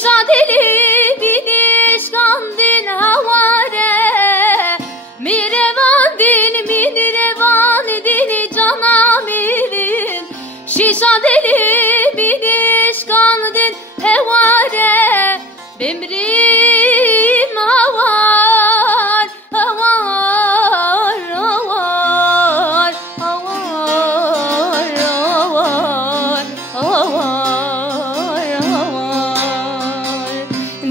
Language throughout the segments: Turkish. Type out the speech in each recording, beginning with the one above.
شیشا دلی بینیش کندین havare میروان دین میروان دینی canamirin شیشا دلی بینیش کندین havare bemrim havar havar havar havar havar havar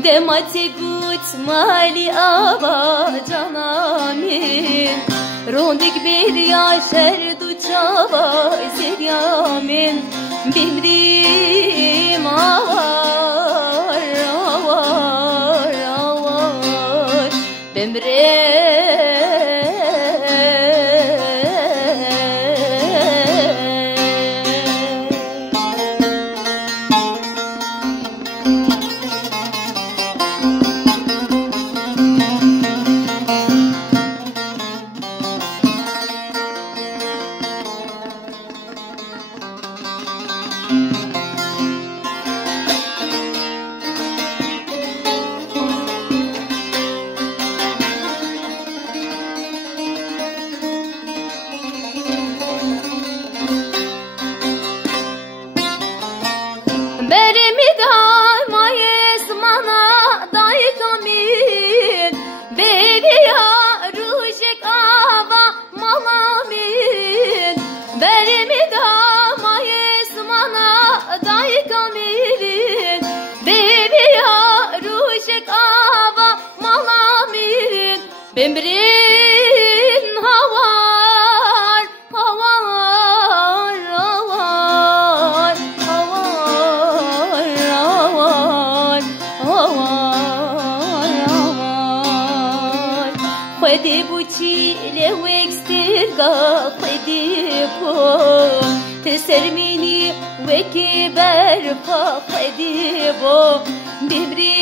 demati gut mali ava canamin rondik bir yaşer du çava zeryamin bemrim havar havar havar bemrim Berimi damayes mana daykamin Bebiya rujek ava malamin Berimi damayes mana daykamin Bebiya rujek ava malamin Bemrin havar havar havar havar havar havar havar Khedi bu çile wekstirga khedi bu tesermini veki berfa khedi bu bibri